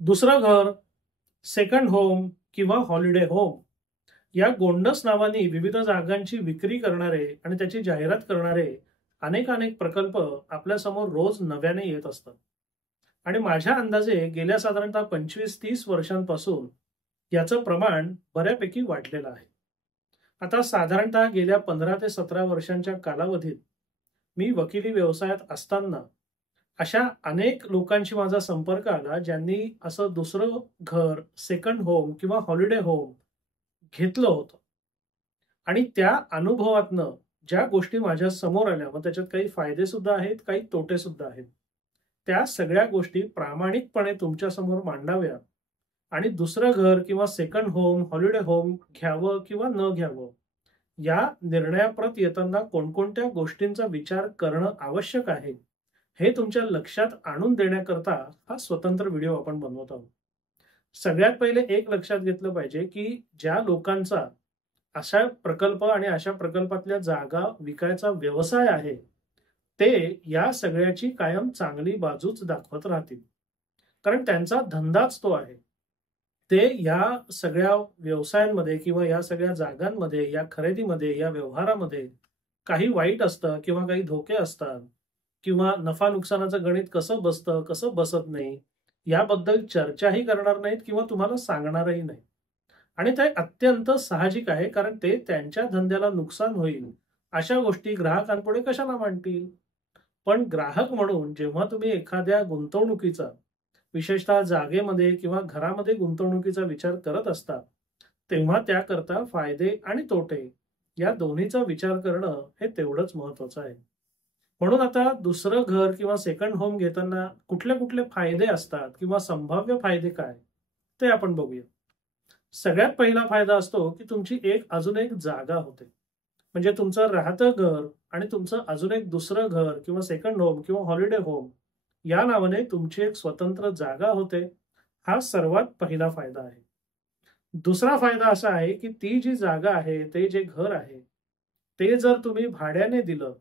दुसरं घर, second home किंवा हॉलिडे होम या गोंडस नावाने विविध जागांची विक्री करणारे आणि त्याची जाहिरात करणारे अनेक अनेक प्रकल्प आपल्यासमोर रोज नव्याने येत असतात. आणि माझ्या अंदाजे गेल्या साधारणतः 25-30 वर्षांपासून याचं प्रमाण बऱ्यापैकी वाढलेलं आहे. आता साधारणतः गेल्या 15 ते 17 वर्षांच्या कालावधीत मी वकिली व्यवसायात असताना अशा अनेक लोकांशी माझा संपर्क आला, ज्यांनी असं दुसरं घर, सेकंड होम किंवा हॉलिडे होम घेतलं होतं. आणि त्या अनुभवातनं ज्या गोष्टी माझ्या समोर आल्या, मग त्याच्यात काही फायदे सुद्धा आहेत, काही तोटे सुद्धा आहेत. त्या सगळ्या गोष्टी प्रामाणिकपणे तुमच्या समोर मांडाव्या आणि दुसरं घर किंवा सेकंड होम, हॉलिडे होम घ्यावं किंवा न घ्यावं, या निर्णयाप्रत येताना कोणकोणत्या गोष्टींचा विचार करणं आवश्यक आहे, हे तुमच्या लक्षात आणून देण्याकरता हा स्वतंत्र व्हिडिओ आपण बनवत आहोत. सगळ्यात पहिले एक लक्षात घेतलं पाहिजे, की ज्या लोकांचा अशा प्रकल्प आणि अशा प्रकल्पातल्या जागा विकायचा व्यवसाय आहे, ते या सगळ्याची कायम चांगली बाजूच दाखवत राहतील. कारण त्यांचा धंदाच तो आहे. ते या सगळ्या व्यवसायांमध्ये किंवा या सगळ्या जागांमध्ये, या खरेदीमध्ये, या व्यवहारामध्ये काही वाईट असतं किंवा काही धोके असतात किंवा नफा-नुकसानाचं गणित कसं बसतं, कसं बसत नाही, याबद्दल चर्चाही करणार नाहीत किंवा तुम्हाला सांगणारही नाही. आणि ते अत्यंत साहजिक आहे, कारण ते त्यांच्या धंद्याला नुकसान होईल अशा गोष्टी ग्राहकांपुढे कशाला मांडतील. पण ग्राहक म्हणून जेव्हा तुम्ही एखाद्या गुंतवणुकीचा, विशेषतः जागेमध्ये किंवा घरामध्ये गुंतवणुकीचा विचार करत असता, तेव्हा त्याकरता फायदे आणि तोटे या दोन्हीचा विचार करणं हे तेवढंच महत्वाचं आहे. म्हणून आता दुसरं घर किंवा सेकंड होम घेताना कुठले कुठले फायदे असतात किंवा संभाव्य फायदे काय, ते आपण बघूया. सगळ्यात पहिला फायदा असतो, की तुमची अजून एक जागा होते. म्हणजे तुमचं राहतं घर आणि तुमचं अजून एक दुसरं घर किंवा सेकंड होम किंवा हॉलिडे होम या नावाने तुमची एक स्वतंत्र जागा होते. हा सर्वात पहिला फायदा आहे. दुसरा फायदा असा आहे, की ती जी जागा आहे, ते जे घर आहे, ते जर तुम्ही भाड्याने दिलं,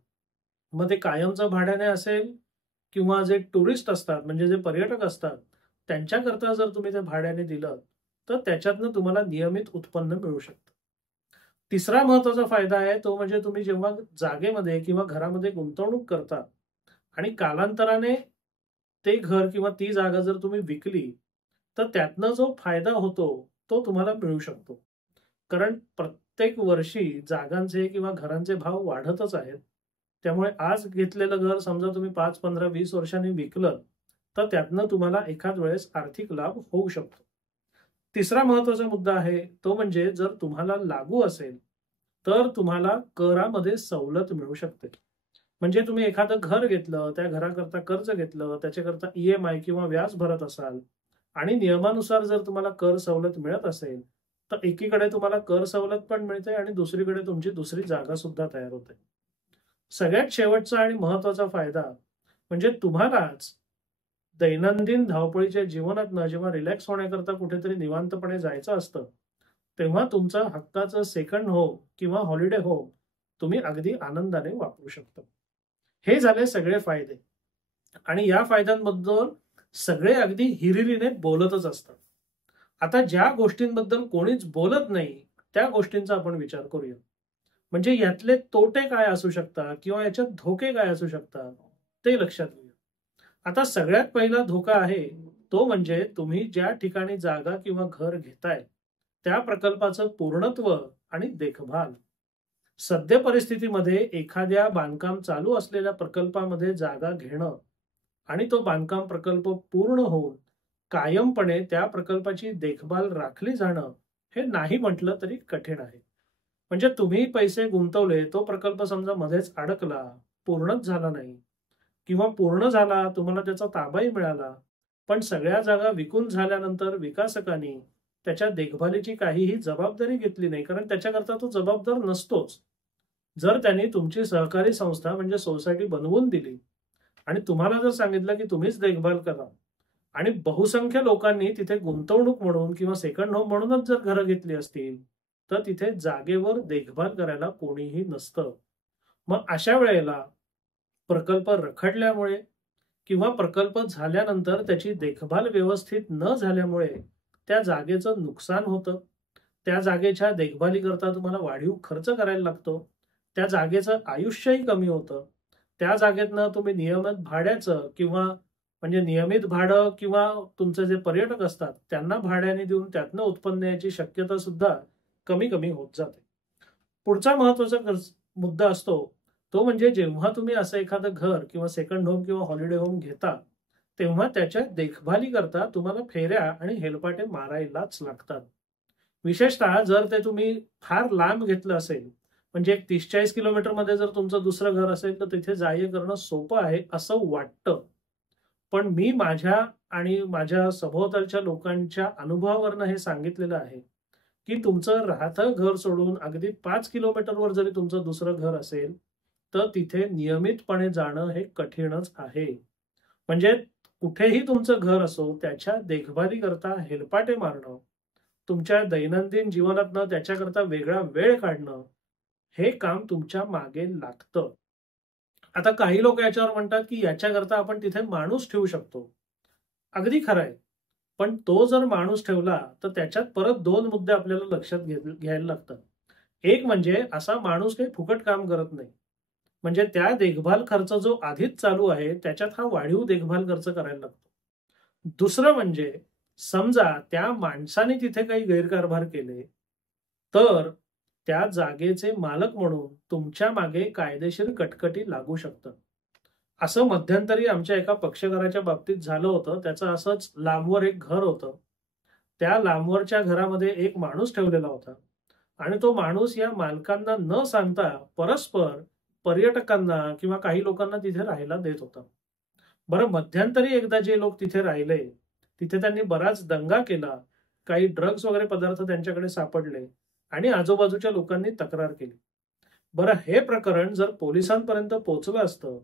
मग ते कायमचं भाड्याने असेल किंवा जे टुरिस्ट असतात, म्हणजे जे पर्यटक असतात, त्यांच्याकरता जर तुम्ही ते भाड्याने दिलं, तर त्याच्यातनं तुम्हाला नियमित उत्पन्न मिळू शकतं. तिसरा महत्वाचा फायदा आहे, तो म्हणजे तुम्ही जेव्हा जागेमध्ये किंवा घरामध्ये गुंतवणूक करता आणि कालांतराने ते घर किंवा ती जागा जर तुम्ही विकली, तर त्यातनं जो फायदा होतो, तो तुम्हाला मिळू शकतो. कारण प्रत्येक वर्षी जागांचे किंवा घरांचे भाव वाढतच आहेत. त्यामुळे आज घेतलेलं घर समजा तुम्ही 5, 15, 20 वर्षांनी विकलं, तर त्यातनं तुम्हाला एखाद वेळेस आर्थिक लाभ होऊ शकतो. तिसरा महत्वाचा मुद्दा आहे, तो म्हणजे जर तुम्हाला लागू असेल, तर तुम्हाला करामध्ये सवलत मिळू शकते. म्हणजे तुम्ही एखादं घर घेतलं, त्या घराकरता कर्ज घेतलं, त्याच्याकरता ई-एम-आय किंवा व्याज भरत असाल आणि नियमानुसार जर तुम्हाला कर सवलत मिळत असेल, तर एकीकडे तुम्हाला कर सवलत पण मिळते आणि दुसरीकडे तुमची दुसरी जागा सुद्धा तयार होते. सगळ्यात शेवटचा आणि महत्वाचा फायदा म्हणजे तुम्हालाच दैनंदिन धावपळीच्या जीवनातनं जेव्हा रिलॅक्स होण्याकरता कुठेतरी निवांतपणे जायचं असतं, तेव्हा तुमचं हक्काचं सेकंड होम किंवा हॉलिडे होम तुम्ही अगदी आनंदाने वापरू शकता. हे झाले सगळे फायदे आणि या फायद्यांबद्दल सगळे अगदी हिरिरीने बोलतच असतात. आता ज्या गोष्टींबद्दल कोणीच बोलत नाही, त्या गोष्टींचा आपण विचार करूया. म्हणजे यातले तोटे काय असू शकतात किंवा याच्यात धोके काय असू शकतात, ते लक्षात घेऊया. आता सगळ्यात पहिला धोका आहे, तो म्हणजे तुम्ही ज्या ठिकाणी जागा किंवा घर घेताय, त्या प्रकल्पाचं पूर्णत्व आणि देखभाल. सद्य परिस्थितीमध्ये एखाद्या बांधकाम चालू असलेल्या प्रकल्पामध्ये जागा घेणं आणि तो बांधकाम प्रकल्प पूर्ण होऊन कायमपणे त्या प्रकल्पाची देखभाल राखली जाणं, हे नाही म्हटलं तरी कठीण आहे. म्हणजे तुम्ही पैसे गुंतवले, तो प्रकल्प समजा मध्येच अडकला, पूर्णच झाला नाही किंवा पूर्ण झाला, तुम्हाला त्याचा ताबाही मिळाला, पण सगळ्या जागा विकून झाल्यानंतर विकासकांनी त्याच्या देखभालीची काहीही जबाबदारी घेतली नाही, कारण त्याच्याकरता तो जबाबदार नसतोच. जर त्यांनी तुमची सहकारी संस्था म्हणजे सोसायटी बनवून दिली आणि तुम्हाला जर सांगितलं की तुम्हीच देखभाल करा आणि बहुसंख्य लोकांनी तिथे गुंतवणूक म्हणून किंवा सेकंड होम म्हणूनच जर घरं घेतली असतील, तर तिथे जागेवर देखभाल करायला कोणीही नसतं. मग अशा वेळेला प्रकल्प रखडल्यामुळे किंवा प्रकल्प झाल्यानंतर त्याची देखभाल व्यवस्थित न झाल्यामुळे त्या जागेचं नुकसान होतं. त्या जागेच्या देखभालीकरता तुम्हाला वाढीव खर्च करायला लागतो. त्या जागेचं आयुष्यही कमी होतं. त्या जागेतनं तुम्ही नियमित भाड्याचं किंवा म्हणजे नियमित भाडं किंवा तुमचे जे पर्यटक असतात त्यांना भाड्याने देऊन त्यातनं उत्पन्न याची शक्यता सुद्धा कमी होत जाते. पुढचा महत्वाचा मुद्दा असतो तो म्हणजे जेव्हा तुम्ही असं एखादं घर किंवा सेकंड होम किंवा हॉलिडे होम घेता, तेव्हा त्याच्या देखभालीकरता तुम्हाला फेऱ्या आणि हेलपाटे मारायलाच लागतात. विशेषतः जर ते तुम्ही फार लांब घेतलं असेल, म्हणजे एक 30-40 किलोमीटरमध्ये जर तुमचं दुसरं घर असेल, तर तिथे जाय करणं सोपं आहे असं वाटतं. पण मी माझ्या आणि माझ्या सभोवतालच्या लोकांच्या अनुभवावरनं हे सांगितलेलं आहे, की तुमचं राहतं घर सोडून अगदी 5 किलोमीटरवर जरी तुमचं दुसरं घर असेल, तर तिथे नियमितपणे जाणं हे कठीणच आहे. म्हणजे कुठेही तुमचं घर असो, त्याच्या देखभालीकरता हेलपाटे मारणं, तुमच्या दैनंदिन जीवनातनं त्याच्याकरता वेगळा वेळ काढणं, हे काम तुमच्या मागे लागतं. आता काही लोक याच्यावर म्हणतात, की याच्याकरता आपण तिथे माणूस ठेवू शकतो. अगदी खरं आहे. पण तो जर माणूस ठेवला, तर त्याच्यात परत 2 मुद्दे आपल्याला लक्षात घ्यायला लागतात. एक म्हणजे असा माणूस काही फुकट काम करत नाही. म्हणजे त्या देखभाल खर्च जो आधीच चालू आहे, त्याच्यात हा वाढीव देखभाल खर्च करायला लागतो. दुसरं म्हणजे समजा त्या माणसाने तिथे काही गैरकारभार केले, तर त्या जागेचे मालक म्हणून तुमच्या मागे कायदेशीर कटकटी लागू शकतात. असं मध्यंतरी आमच्या एका पक्षकाराच्या बाबतीत झालं होतं. त्याचं असंच लांबवर एक घर होतं. त्या लांबवरच्या घरामध्ये एक माणूस ठेवलेला होता आणि तो माणूस या मालकांना न सांगता परस्पर पर्यटकांना किंवा काही लोकांना तिथे राहायला देत होता. बरं मध्यंतरी एकदा जे लोक तिथे राहिले, तिथे त्यांनी बराच दंगा केला. काही ड्रग्ज वगैरे पदार्थ त्यांच्याकडे सापडले आणि आजूबाजूच्या लोकांनी तक्रार केली. बरं हे प्रकरण जर पोलिसांपर्यंत पोहोचलं असतं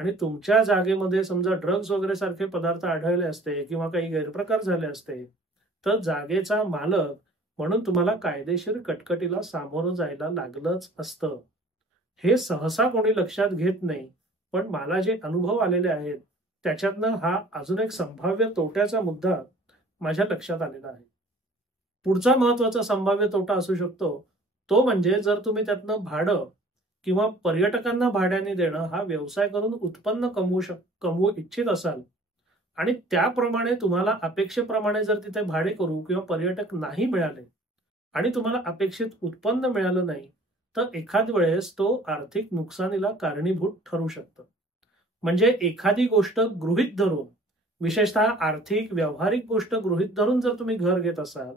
आणि तुमच्या जागेमध्ये समजा ड्रग्ज वगैरे सारखे पदार्थ आढळले असते किंवा काही गैरप्रकार झाले असते, तर जागेचा मालक म्हणून तुम्हाला कायदेशीर कटकटीला सामोरं जायला लागलंच असतं. हे सहसा कोणी लक्षात घेत नाही. पण मला जे अनुभव आलेले आहेत, त्याच्यातनं हा अजून एक संभाव्य तोट्याचा मुद्दा माझ्या लक्षात आलेला आहे. पुढचा महत्वाचा संभाव्य तोटा असू शकतो, तो म्हणजे जर तुम्ही त्यातनं भाडं किंवा पर्यटकांना भाड्याने देणं हा व्यवसाय करून उत्पन्न कमवू इच्छित असाल आणि त्याप्रमाणे तुम्हाला अपेक्षेप्रमाणे जर तिथे भाडे करू किंवा पर्यटक नाही मिळाले आणि तुम्हाला अपेक्षित उत्पन्न मिळालं नाही, तर एखाद वेळेस तो आर्थिक नुकसानीला कारणीभूत ठरू शकतं. म्हणजे एखादी गोष्ट गृहीत धरून, विशेषतः आर्थिक व्यावहारिक गोष्ट गृहीत धरून जर तुम्ही घर घेत असाल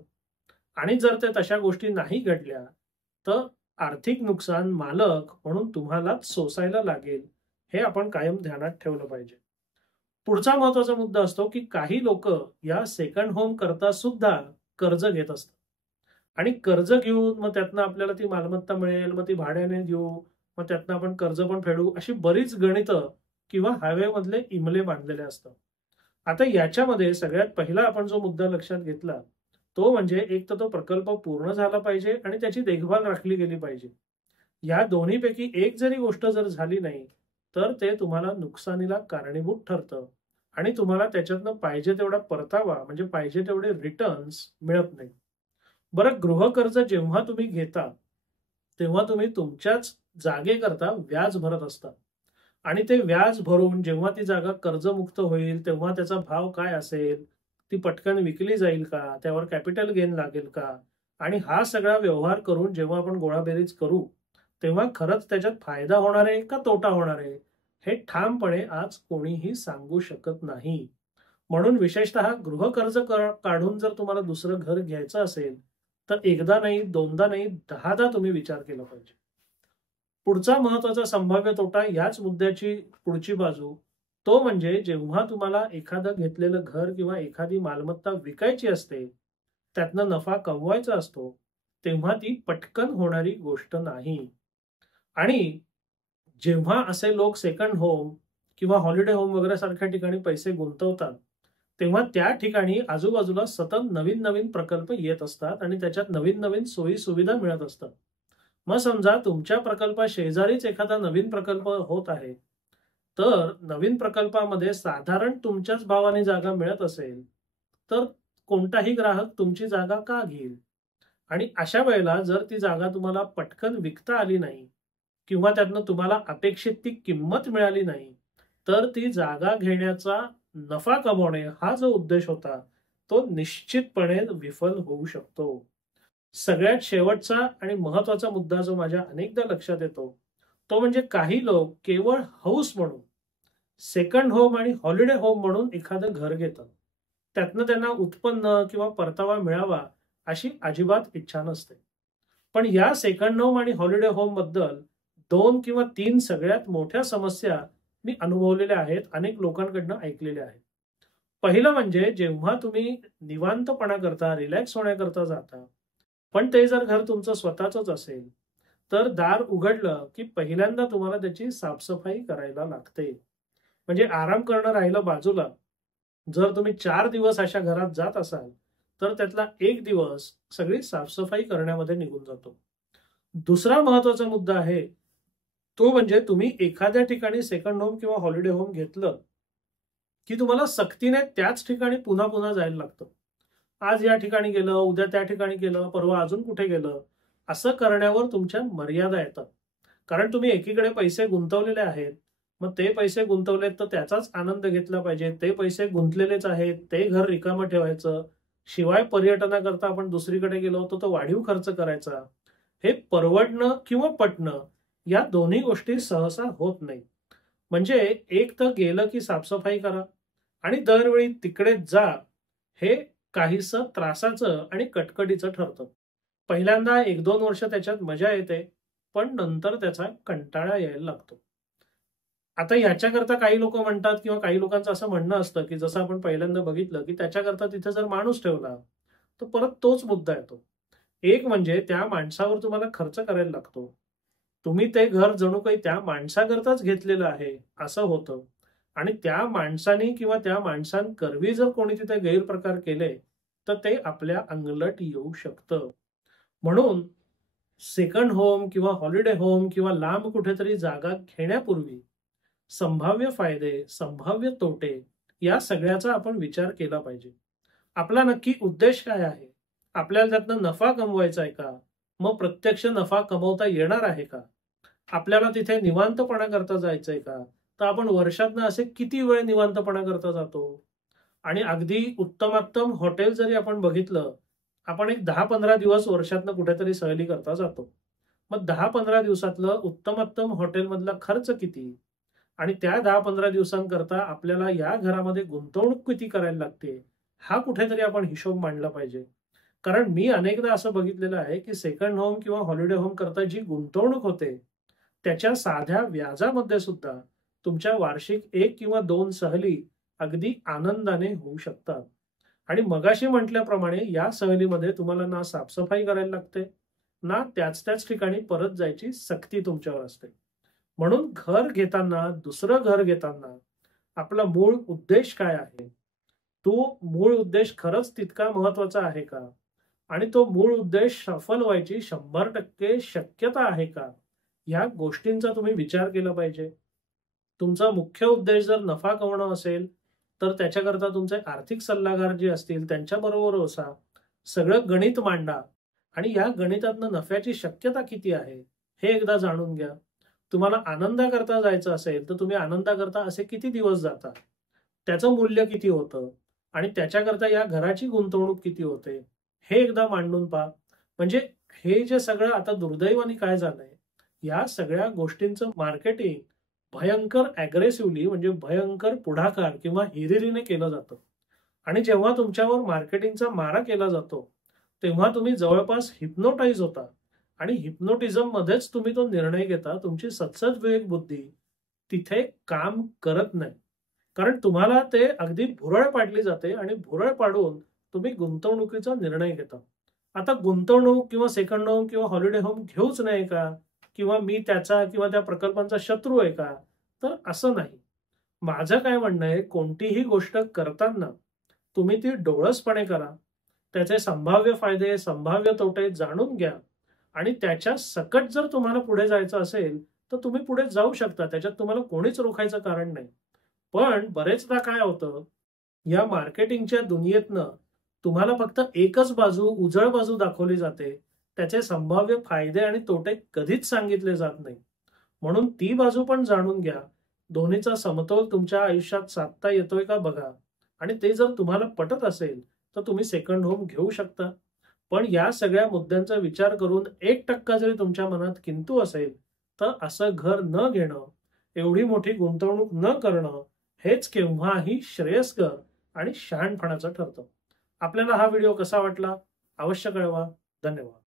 आणि जर ते तशा गोष्टी नाही घडल्या, तर आर्थिक नुकसान मालक म्हणून तुम्हालाच सोसायला लागेल. हे आपण कायम ध्यानात ठेवलं पाहिजे. पुढचा महत्वाचा मुद्दा असतो, की काही लोक या सेकंड होम करता सुद्धा कर्ज घेत असतात आणि कर्ज घेऊन मग त्यातनं आपल्याला ती मालमत्ता मिळेल, मग ती भाड्याने देऊ, मग त्यातनं आपण कर्ज पण फेडू, अशी बरीच गणितं किंवा हवेमधले इमले बांधलेले असतात. आता याच्यामध्ये सगळ्यात पहिला आपण जो मुद्दा लक्षात घेतला, तो म्हणजे एक तर तो प्रकल्प पूर्ण झाला पाहिजे आणि त्याची देखभाल राखली गेली पाहिजे. या दोन्हीपैकी एक जरी गोष्ट जर झाली नाही, तर ते तुम्हाला नुकसानीला कारणीभूत ठरतं आणि तुम्हाला त्याच्यातनं पाहिजे तेवढा परतावा म्हणजे पाहिजे तेवढे रिटर्न्स मिळत नाही. बरं गृहकर्ज जेव्हा तुम्ही घेता, तेव्हा तुम्ही तुमच्याच जागेकरता व्याज भरत असता आणि ते व्याज भरून जेव्हा ती जागा कर्जमुक्त होईल, तेव्हा त्याचा भाव काय असेल, ती पटकन विकली जाईल का, त्यावर कॅपिटल गेन लागेल का, आणि हा सगळा व्यवहार करून जेव्हा आपण गोळाबेरीज करू, तेव्हा खरंच त्याच्यात फायदा होणार आहे का तोटा होणार आहे, हे ठामपणे आज कोणीही सांगू शकत नाही. म्हणून विशेषतः गृहकर्ज काढून जर तुम्हाला दुसरं घर घ्यायचं असेल, तर एकदा नाही, दोनदा नाही, 10दा तुम्ही विचार केला पाहिजे. पुढचा महत्वाचा संभाव्य तोटा याच मुद्द्याची पुढची बाजू, तो म्हणजे जेव्हा तुम्हाला एखादं घेतलेलं घर किंवा एखादी मालमत्ता विकायची असते, त्यातनं नफा कमवायचा असतो, तेव्हा ती पटकन होणारी गोष्ट नाही. आणि जेव्हा असे लोक सेकंड होम किंवा हॉलिडे होम वगैरे सारख्या ठिकाणी पैसे गुंतवतात, तेव्हा त्या ठिकाणी आजूबाजूला सतत नवीन नवीन प्रकल्प येत असतात आणि त्याच्यात नवीन नवीन सोयी सुविधा मिळत असतात. मग समजा तुमच्या प्रकल्पा शेजारीच एखादा नवीन प्रकल्प होत आहे, तर नवीन प्रकल्पामध्ये साधारण तुमच्याच भावाने जागा मिळत असेल, तर कोणताही ग्राहक तुमची जागा का घेईल? आणि अशा वेळेला जर ती जागा तुम्हाला पटकन विकता आली नाही किंवा त्यातनं तुम्हाला अपेक्षित ती किंमत मिळाली नाही, तर ती जागा घेण्याचा नफा कमवणे हा जो उद्देश होता, तो निश्चितपणे विफल होऊ शकतो. सगळ्यात शेवटचा आणि महत्त्वाचा मुद्दा जो माझ्या अनेकदा लक्षात येतो, तो म्हणजे काही लोक केवळ हौस म्हणून सेकंड होम आणि हॉलिडे होम म्हणून एखादं घर घेतात. त्यातनं त्यांना उत्पन्न किंवा परतावा मिळावा अशी अजिबात इच्छा नसते. पण या सेकंड होम आणि हॉलिडे होम बद्दल 2 किंवा 3 सगळ्यात मोठ्या समस्या मी अनुभवलेल्या आहेत, अनेक लोकांकडनं ऐकलेल्या आहेत. पहिलं म्हणजे जेव्हा तुम्ही निवांतपणा करता, रिलॅक्स होण्याकरता जाता, पण ते जर घर तुमचं स्वतःचंच असेल, तर दार उघडलं की पहिल्यांदा तुम्हाला त्याची साफसफाई करायला लागते. म्हणजे आराम करणं राहिलं बाजूला, जर तुम्ही 4 दिवस अशा घरात जात असाल, तर त्यातला 1 दिवस सगळी साफसफाई करण्यामध्ये निघून जातो. दुसरा महत्त्वाचा मुद्दा आहे, तो म्हणजे तुम्ही एखाद्या ठिकाणी सेकंड होम किंवा हॉलिडे होम घेतलं, की तुम्हाला सक्तीने त्याच ठिकाणी पुन्हा-पुन्हा जायला लागतं. आज या ठिकाणी गेलं, उद्या त्या ठिकाणी गेलं, परवा अजून कुठे गेलं, असं करण्यावर तुमच्या मर्यादा येतात. कारण तुम्ही एकीकडे पैसे गुंतवलेले आहेत. मग ते पैसे गुंतवलेत तर त्याचाच आनंद घेतला पाहिजे. ते पैसे गुंतलेलेच आहेत. ते घर रिकामं ठेवायचं. शिवाय पर्यटनाकरता आपण दुसरीकडे गेलो होतो तर वाढीव खर्च करायचा. हे परवडणं किंवा पटणं या दोन्ही गोष्टी सहसा होत नाहीत. म्हणजे एक तर गेलं की साफसफाई करा आणि दरवेळी तिकडेच जा, हे काहीसं त्रासाचं आणि कटकटीचं ठरतं. पहिल्यांदा 1-2 वर्ष त्याच्यात मजा येते, पण नंतर त्याचा कंटाळा यायला लागतो. आता ह्याच्याकरता काही लोकं म्हणतात किंवा काही लोकांचं असं म्हणणं असतं, की जसं आपण पहिल्यांदा बघितलं, की त्याच्याकरता तिथे जर माणूस ठेवला, तर परत तोच मुद्दा येतो. एक म्हणजे त्या माणसावर तुम्हाला खर्च करायला लागतो. तुम्ही ते घर जणू काही त्या माणसाकरताच घेतलेलं आहे, असं होतं. आणि त्या माणसाने किंवा त्या माणसांकरवी जर कोणी तिथे गैरप्रकार केले, तर ते आपल्या अंगलट येऊ शकतं. म्हणून सेकंड होम किंवा हॉलिडे होम किंवा लांब कुठेतरी जागा घेण्यापूर्वी संभाव्य फायदे, संभाव्य तोटे या सगळ्याचा आपण विचार केला पाहिजे. आपला नक्की उद्देश काय आहे? आपल्याला त्यातनं नफा कमवायचा आहे का? मग प्रत्यक्ष नफा कमवता येणार आहे का? आपल्याला तिथे निवांतपणा करता जायचंय का? तर आपण वर्षातनं असे किती वेळ निवांतपणा करता जातो? आणि अगदी उत्तमोत्तम हॉटेल जरी आपण बघितलं, आपण एक 10-15 दिवस वर्षातनं कुठेतरी सहली करता जातो. मग 10-15 दिवसातलं उत्तमोत्तम हॉटेलमधला खर्च किती? आणि त्या 10-15 दिवसांकरता आपल्याला या घरामध्ये गुंतवणूक किती करायला लागते, हा कुठेतरी आपण हिशोब मांडला पाहिजे. कारण मी अनेकदा असं बघितलेलं आहे, की सेकंड होम किंवा हॉलिडे होम करता जी गुंतवणूक होते, त्याच्या साध्या व्याजामध्ये सुद्धा तुमच्या वार्षिक 1 किंवा 2 सहली अगदी आनंदाने होऊ शकतात. आणि मगाशी म्हटल्याप्रमाणे या सहलीमध्ये तुम्हाला ना साफसफाई करायला लागते, ना त्याच-त्याच ठिकाणी परत जायची सक्ती तुमच्यावर असते. म्हणून घर घेताना, दुसरं घर घेताना आपला मूळ उद्देश काय आहे? तो मूळ उद्देश खरंच तितका महत्त्वाचा आहे का? आणि तो मूळ उद्देश सफल व्हायची 100% शक्यता आहे का? ह्या गोष्टींचा तुम्ही विचार केला पाहिजे. तुमचा मुख्य उद्देश जर नफा कमवणं असेल, तर त्याच्याकरता तुमचे आर्थिक सल्लागार जे असतील त्यांच्याबरोबर बसा. सगळं गणित मांडा आणि या गणितातनं नफ्याची शक्यता किती आहे, हे एकदा जाणून घ्या. तुम्हाला आनंदाकरता जायचं असेल, तर तुम्ही आनंदाकरता असे किती दिवस जाता? त्याचं मूल्य किती होतं? आणि त्याच्याकरता या घराची गुंतवणूक किती होते? हे एकदा मांडून पहा. म्हणजे हे जे सगळं आता दुर्दैवाने काय झालंय, या सगळ्या गोष्टींचं मार्केटिंग भयंकर अग्रेसिव्हली म्हणजे भयंकर पुढाकार किंवा हिरिरीने केलं जातं. आणि जेव्हा तुमच्यावर मार्केटिंगचा मारा केला जातो, तेव्हा तुम्ही जवळपास हिप्नोटाईज होता आणि हिप्नोटिझममध्येच तुम्ही तो निर्णय घेता. तुमची सद्सद विवेक बुद्धी तिथे काम करत नाही. कारण तुम्हाला ते अगदी भुरळ पाडली जाते आणि भुरळ पाडून तुम्ही गुंतवणुकीचा निर्णय घेता. आता गुंतवणूक किंवा सेकंड होम किंवा हॉलिडे होम घेऊच नाही का? किंवा मी त्याचा किंवा त्या प्रकल्पांचा शत्रू आहे का? तर असं नाही. माझं काय म्हणणं आहे, कोणतीही गोष्ट करताना तुम्ही ती डोळसपणे करा. त्याचे संभाव्य फायदे, संभाव्य तोटे जाणून घ्या आणि त्याच्या सकट जर तुम्हाला पुढे जायचं असेल, तर तुम्ही पुढे जाऊ शकता. त्याच्यात तुम्हाला कोणीच रोखायचं कारण नाही. पण बरेचदा काय होतं, या मार्केटिंगच्या दुनियेतनं तुम्हाला फक्त एकच बाजू, उजळ बाजू दाखवली जाते. त्याचे संभाव्य फायदे आणि तोटे कधीच सांगितले जात नाही. म्हणून ती बाजू पण जाणून घ्या. दोन्हीचा समतोल तुमच्या आयुष्यात साधता येतोय का बघा. आणि ते जर तुम्हाला पटत असेल, तर तुम्ही सेकंड होम घेऊ शकता. पण या सगळ्या मुद्द्यांचा विचार करून 1% जरी तुमच्या मनात किंतु असेल, तर असं घर न घेणं, एवढी मोठी गुंतवणूक न करणं, हेच केव्हाही श्रेयस्कर आणि शहाणपणाचं ठरतं. आपल्याला हा व्हिडिओ कसा वाटला? अवश्य कळवा. धन्यवाद.